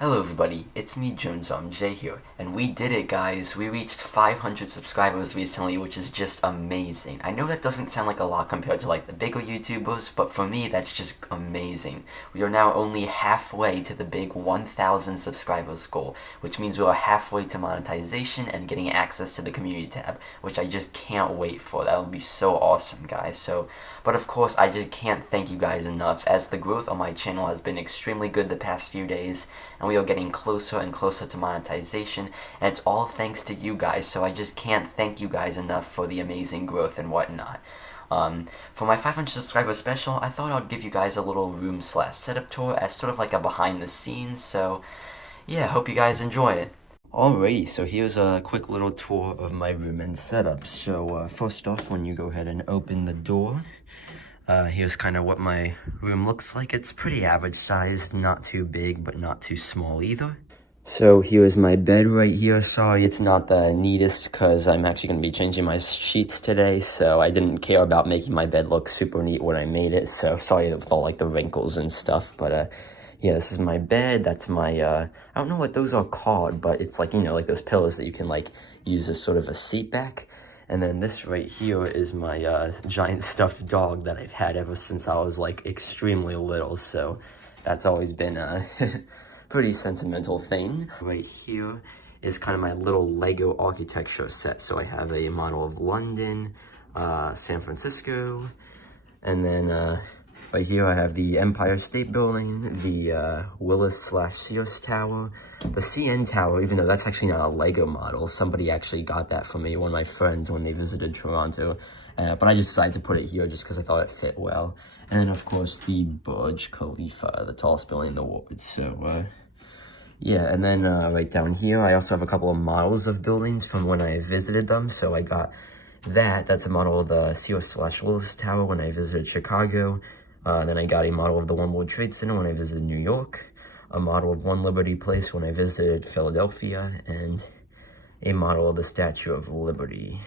Hello everybody, it's me jonesrmj here, and we did it guys. We reached 500 subscribers recently, which is just amazing. I know that doesn't sound like a lot compared to like the bigger YouTubers, but for me that's just amazing. We are now only halfway to the big 1000 subscribers goal, which means we are halfway to monetization and getting access to the community tab, which I just can't wait for. That would be so awesome guys. But of course I just can't thank you guys enough, as the growth on my channel has been extremely good the past few days, and we are getting closer and closer to monetization, and it's all thanks to you guys, so I just can't thank you guys enough for the amazing growth and whatnot. For my 500 subscriber special, I thought I'd give you guys a little room/setup tour as sort of like a behind the scenes, so yeah, hope you guys enjoy it. Alrighty, so here's a quick little tour of my room and setup. So first off, when you go ahead and open the door, here's kind of what my room looks like. It's pretty average size, not too big, but not too small either. So here's my bed right here. Sorry, it's not the neatest because I'm actually going to be changing my sheets today, so I didn't care about making my bed look super neat when I made it, so sorry with all like the wrinkles and stuff, but yeah, this is my bed. That's my, I don't know what those are called, but it's like, you know, like those pillows that you can like use as sort of a seat back. And then this right here is my giant stuffed dog that I've had ever since I was like extremely little. So that's always been a pretty sentimental thing. Right here is kind of my little Lego architecture set. So I have a model of London, San Francisco, and then right here I have the Empire State Building, the Willis/Sears Tower, the CN Tower, even though that's actually not a Lego model. Somebody actually got that for me, one of my friends, when they visited Toronto. But I just decided to put it here just because I thought it fit well. And then, of course, the Burj Khalifa, the tallest building in the world. So, yeah, and then right down here, I also have a couple of models of buildings from when I visited them. So I got that's a model of the Sears/Willis Tower when I visited Chicago. Then I got a model of the One World Trade Center when I visited New York, a model of One Liberty Place when I visited Philadelphia, and a model of the Statue of Liberty.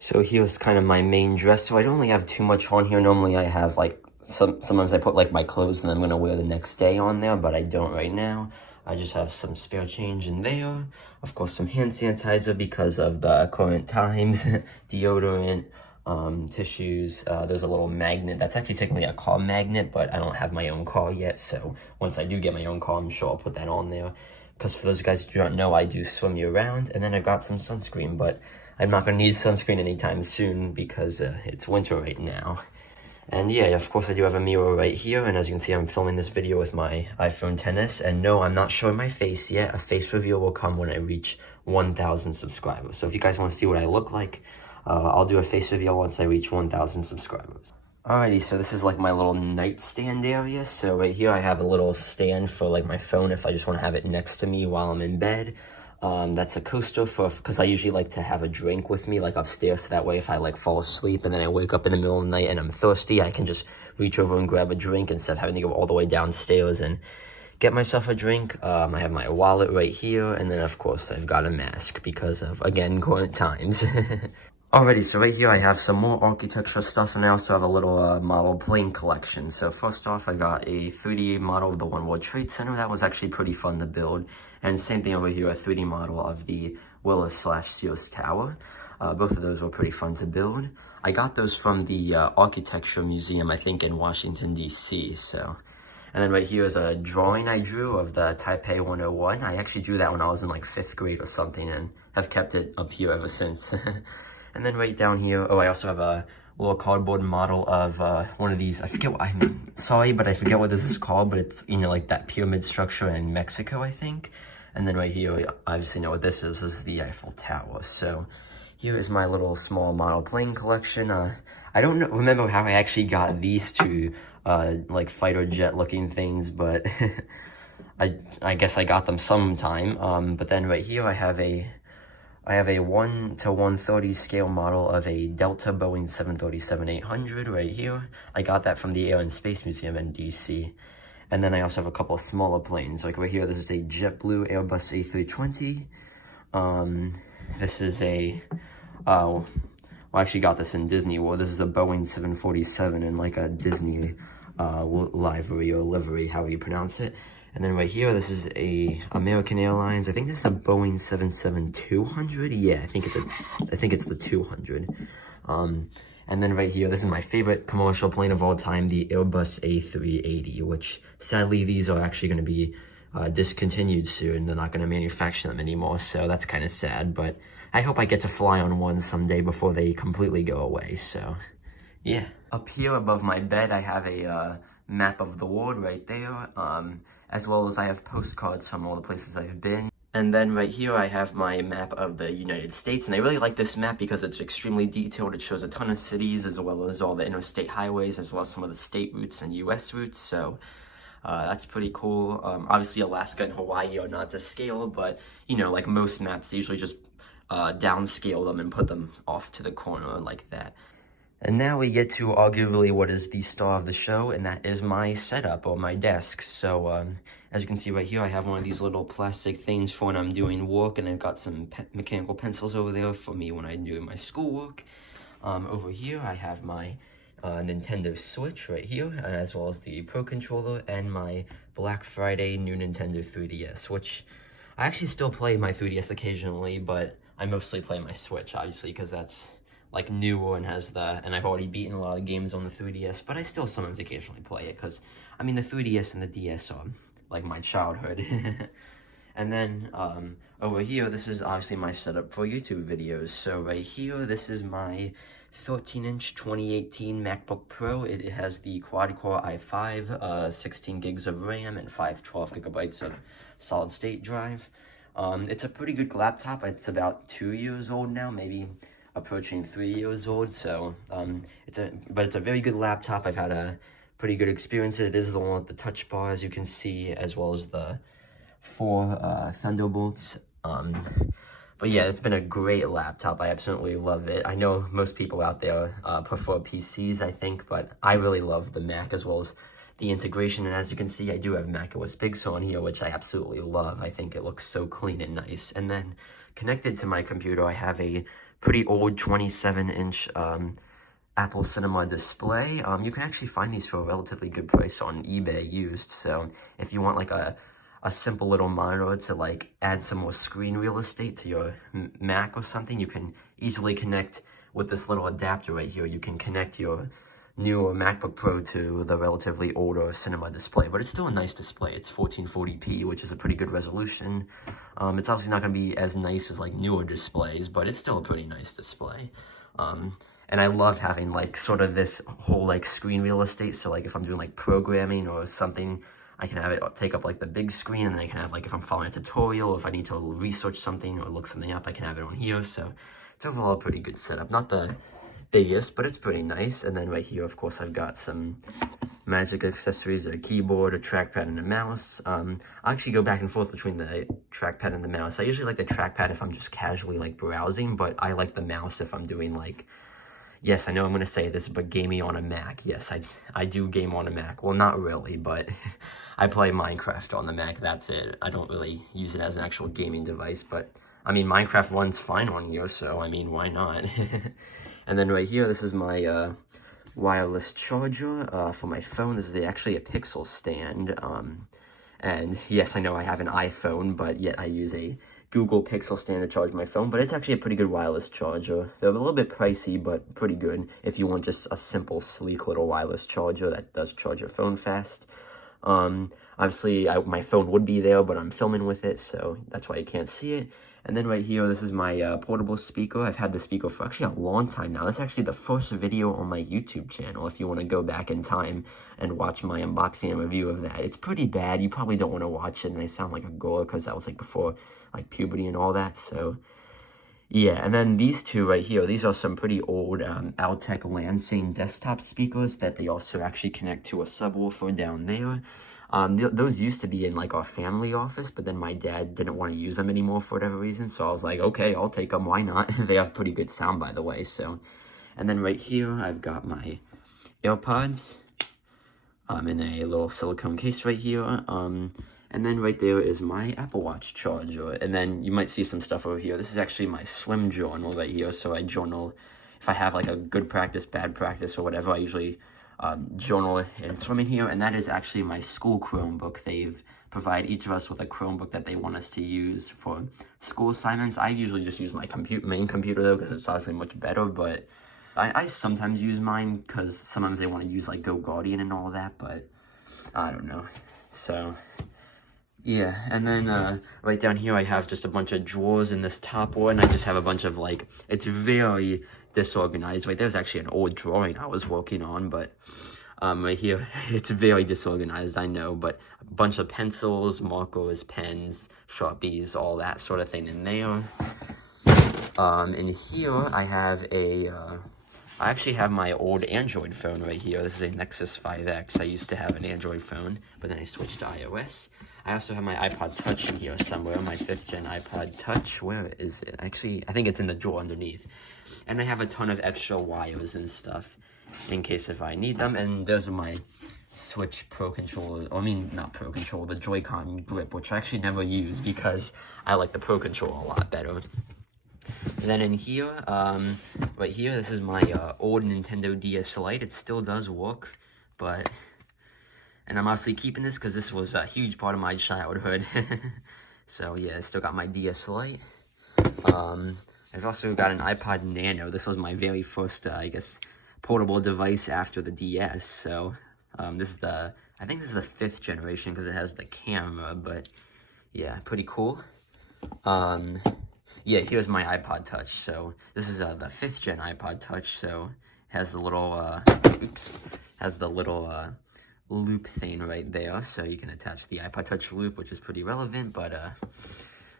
So here's kind of my main dresser. So I don't really have too much on here. Normally I have like, sometimes I put like my clothes and I'm going to wear the next day on there, but I don't right now. I just have some spare change in there. Of course, some hand sanitizer because of the current times, deodorant, tissues. There's a little magnet that's actually technically a car magnet, but I don't have my own car yet, so once I do get my own car, I'm sure I'll put that on there, because for those guys who do not know, I do swim year round. And then I got some sunscreen, but I'm not going to need sunscreen anytime soon because it's winter right now. And yeah, of course I do have a mirror right here, and as you can see, I'm filming this video with my iPhone XS, and no, I'm not showing my face yet. A face reveal will come when I reach 1,000 subscribers, so if you guys want to see what I look like, I'll do a face reveal once I reach 1,000 subscribers. Alrighty, so this is like my little nightstand area. So right here I have a little stand for like my phone if I just want to have it next to me while I'm in bed. That's a coaster because I usually like to have a drink with me like upstairs, so that way if I like fall asleep and then I wake up in the middle of the night and I'm thirsty, I can just reach over and grab a drink instead of having to go all the way downstairs and get myself a drink. I have my wallet right here, and then of course I've got a mask because of, again, current times. Alrighty, so right here I have some more architecture stuff, and I also have a little model plane collection. So first off, I got a 3D model of the One World Trade Center. That was actually pretty fun to build. And same thing over here, a 3D model of the Willis/Sears Tower. Both of those were pretty fun to build. I got those from the Architecture Museum, I think, in Washington, D.C., so. And then right here is a drawing I drew of the Taipei 101. I actually drew that when I was in like 5th grade or something, and have kept it up here ever since. And then right down here, I also have a little cardboard model of one of these. I forget what, I'm sorry, but I forget what this is called, but it's, you know, like that pyramid structure in Mexico, I think. And then right here, I obviously know what this is. This is the Eiffel Tower. So here is my little small model plane collection. I don't remember how I actually got these two like fighter jet looking things, but I guess I got them sometime. But then right here I have a 1:130 scale model of a Delta Boeing 737-800 right here. I got that from the Air and Space Museum in DC. And then I also have a couple of smaller planes. Like right here, this is a JetBlue Airbus A320. This is a, I actually got this in Disney World. This is a Boeing 747 in like a Disney livery or livery, however you pronounce it. And then right here, this is a American Airlines. I think this is a Boeing 777-200. Yeah, I think it's the 200. And then right here, this is my favorite commercial plane of all time, the Airbus A380, which sadly these are actually going to be discontinued soon. They're not going to manufacture them anymore, so that's kind of sad. But I hope I get to fly on one someday before they completely go away. So yeah. Up here above my bed, I have a map of the world right there, as well as I have postcards from all the places I've been. And then right here I have my map of the United States, and I really like this map because it's extremely detailed. It shows a ton of cities as well as all the interstate highways, as well as some of the state routes and US routes, so that's pretty cool. Obviously Alaska and Hawaii are not to scale, but you know, like most maps, they usually just downscale them and put them off to the corner like that. And now we get to arguably what is the star of the show, and that is my setup, or my desk. So, as you can see right here, I have one of these little plastic things for when I'm doing work, and I've got some mechanical pencils over there for me when I'm doing my schoolwork. Over here, I have my Nintendo Switch right here, as well as the Pro Controller, and my Black Friday new Nintendo 3DS, which I actually still play my 3DS occasionally, but I mostly play my Switch, obviously, because that's like newer and has and I've already beaten a lot of games on the 3DS, but I still sometimes occasionally play it, because, I mean, the 3DS and the DS are, like, my childhood. And then, over here, this is obviously my setup for YouTube videos. So right here, this is my 13-inch 2018 MacBook Pro. It has the quad-core i5, 16 gigs of RAM, and 512 gigabytes of solid-state drive. It's a pretty good laptop. It's about 2 years old now, maybe approaching 3 years old, so it's a very good laptop. I've had a pretty good experience. It is the one with the touch bar, as you can see, as well as the 4 Thunderbolts. But yeah, it's been a great laptop. I absolutely love it. I know most people out there prefer PCs, I think, but I really love the Mac as well as the integration. And as you can see, I do have macOS Big Sur on here, which I absolutely love. I think it looks so clean and nice. And then connected to my computer, I have a pretty old 27-inch Apple Cinema display. You can actually find these for a relatively good price on eBay used. So if you want like a simple little monitor to like add some more screen real estate to your Mac or something, you can easily connect with this little adapter right here. You can connect your newer MacBook Pro to the relatively older Cinema display, but it's still a nice display. It's 1440p, which is a pretty good resolution. It's obviously not going to be as nice as like newer displays, but it's still a pretty nice display. And I love having like sort of this whole like screen real estate. So like if I'm doing like programming or something, I can have it take up like the big screen, and then I can have like if I'm following a tutorial, if I need to research something or look something up, I can have it on here. So it's overall a pretty good setup. Not the biggest, but it's pretty nice. And then right here, of course, I've got some Magic accessories, a keyboard, a trackpad, and a mouse. I actually go back and forth between the trackpad and the mouse. I usually like the trackpad if I'm just casually like browsing, but I like the mouse if I'm doing like, yes, I know I'm going to say this, but gaming on a Mac. Yes, I do game on a Mac. Well, not really, but I play Minecraft on the Mac. That's it. I don't really use it as an actual gaming device, but I mean, Minecraft runs fine on here, so I mean, why not? And then right here, this is my wireless charger for my phone. This is actually a Pixel stand. And yes, I know I have an iPhone, but yet I use a Google Pixel stand to charge my phone. But it's actually a pretty good wireless charger. They're a little bit pricey, but pretty good if you want just a simple, sleek little wireless charger that does charge your phone fast. Obviously, my phone would be there, but I'm filming with it, so that's why you can't see it. And then right here, this is my portable speaker. I've had the speaker for actually a long time now. That's actually the first video on my YouTube channel, if you want to go back in time and watch my unboxing and review of that. It's pretty bad. You probably don't want to watch it, and I sound like a girl because that was like before like puberty and all that, so yeah. And then these two right here, these are some pretty old Altec Lansing desktop speakers that they also actually connect to a subwoofer down there. Those used to be in like our family office, but then my dad didn't want to use them anymore for whatever reason, so I was like, okay, I'll take them, why not? They have pretty good sound, by the way. So, and then right here, I've got my AirPods in a little silicone case right here. And then right there is my Apple Watch charger. And then you might see some stuff over here. This is actually my swim journal right here. So I journal if I have like a good practice, bad practice, or whatever. I usually journal and swim in here, and that is actually my school Chromebook. They've provide each of us with a Chromebook that they want us to use for school assignments. I usually just use my main computer though, because it's obviously much better, but I sometimes use mine because sometimes they want to use like Go Guardian and all that, but I don't know. So yeah, and then right down here I have just a bunch of drawers in this top one. I just have a bunch of like, it's very disorganized. Right there's actually an old drawing I was working on, but right here it's very disorganized, I know, but a bunch of pencils, markers, pens, Sharpies, all that sort of thing in there. In here I have I actually have my old Android phone right here. This is a Nexus 5X. I used to have an Android phone, but then I switched to iOS. I also have my iPod Touch in here somewhere, my 5th gen iPod Touch. Where is it? Actually, I think it's in the drawer underneath. And I have a ton of extra wires and stuff in case if I need them. And those are my Switch Pro Controller, I mean, not Pro Controller, the Joy-Con grip, which I actually never use because I like the Pro Controller a lot better. And then in here, right here, this is my old Nintendo DS Lite. It still does work, but, and I'm obviously keeping this because this was a huge part of my childhood. So yeah, I still got my DS Lite. I've also got an iPod Nano. This was my very first, I guess, portable device after the DS. So this is I think this is the 5th generation because it has the camera, but yeah, pretty cool. Yeah, here's my iPod Touch. So this is the 5th gen iPod Touch. So it has the little, loop thing right there. So you can attach the iPod Touch loop, which is pretty relevant, but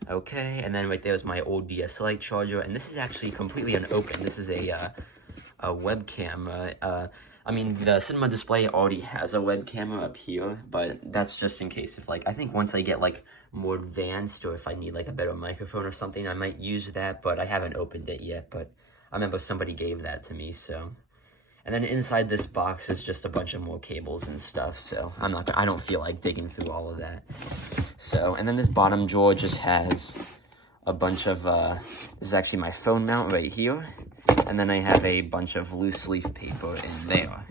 okay. And then right there is my old DS Lite charger. And this is actually completely unopened. This is a webcam. I mean, the cinema display already has a webcam up here, but that's just in case if, like, I think once I get, like, more advanced or if I need, like, a better microphone or something, I might use that, but I haven't opened it yet, but I remember somebody gave that to me, so. And then inside this box is just a bunch of more cables and stuff, so I don't feel like digging through all of that. So, and then this bottom drawer just has a bunch of, this is actually my phone mount right here. And then I have a bunch of loose leaf paper in there.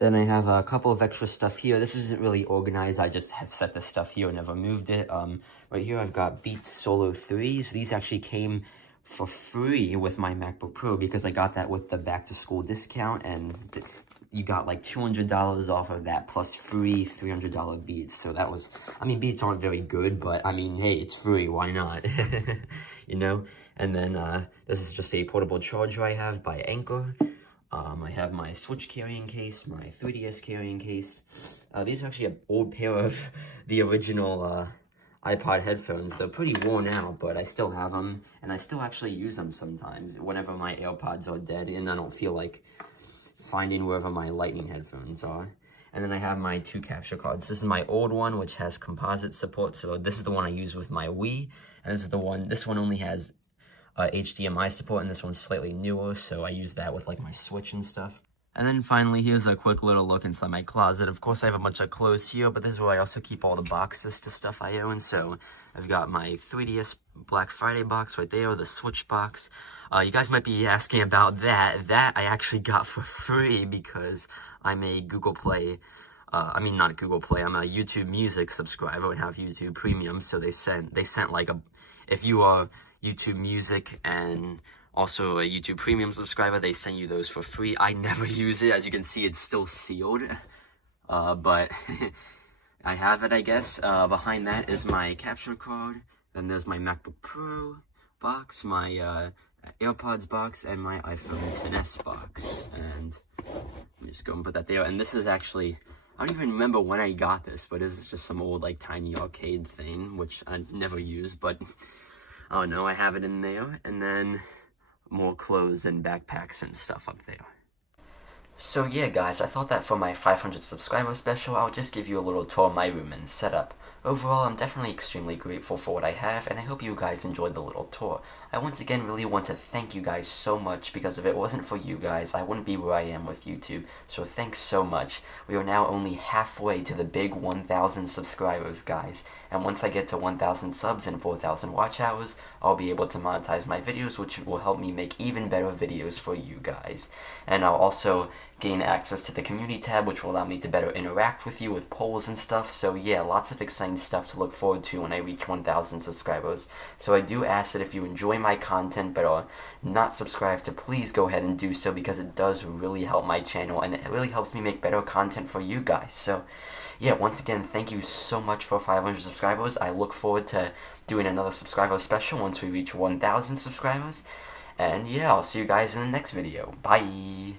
Then I have a couple of extra stuff here. This isn't really organized. I just have set this stuff here and never moved it. Right here I've got Beats Solo 3s. These actually came for free with my MacBook Pro because I got that with the back to school discount, and you got like $200 off of that plus free $300 Beats. So that was, I mean, Beats aren't very good, but I mean, hey, it's free, why not? You know? And then this is just a portable charger I have by Anchor. I have my Switch carrying case, my 3DS carrying case. These are actually an old pair of the original iPod headphones. They're pretty worn out, but I still have them, and I still actually use them sometimes whenever my AirPods are dead and I don't feel like finding wherever my Lightning headphones are. And then I have my 2 capture cards. This is my old one, which has composite support, so this is the one I use with my Wii, and this one only has HDMI support, and this one's slightly newer, so I use that with like my Switch and stuff. And then finally, here's a quick little look inside my closet. Of course, I have a bunch of clothes here, but this is where I also keep all the boxes to stuff I own. So I've got my 3DS Black Friday box right there, the Switch box. You guys might be asking about that. That I actually got for free because I'm a Google Play, I mean, not Google Play, I'm a YouTube Music subscriber and have YouTube Premium, so they sent like if you are YouTube Music and also a YouTube Premium subscriber, they send you those for free. I never use it. As you can see, it's still sealed. But I have it, I guess. Behind that is my capture card. Then there's my MacBook Pro box, my AirPods box, and my iPhone XS box. And let me just go and put that there. And this is actually, I don't even remember when I got this, but this is just some old, like, tiny arcade thing, which I never use, but I don't know, I have it in there, and then more clothes and backpacks and stuff up there. So yeah, guys, I thought that for my 500 subscriber special, I'll just give you a little tour of my room and setup. Overall, I'm definitely extremely grateful for what I have, and I hope you guys enjoyed the little tour. I once again really want to thank you guys so much, because if it wasn't for you guys, I wouldn't be where I am with YouTube, so thanks so much. We are now only halfway to the big 1,000 subscribers, guys, and once I get to 1,000 subs and 4,000 watch hours, I'll be able to monetize my videos, which will help me make even better videos for you guys. And I'll also gain access to the community tab, which will allow me to better interact with you with polls and stuff. So yeah, lots of exciting stuff to look forward to when I reach 1,000 subscribers. So I do ask that if you enjoy my content but are not subscribed to, please go ahead and do so, because it does really help my channel and it really helps me make better content for you guys. So yeah, once again, thank you so much for 500 subscribers. I look forward to doing another subscriber special once we reach 1,000 subscribers. And yeah, I'll see you guys in the next video. Bye!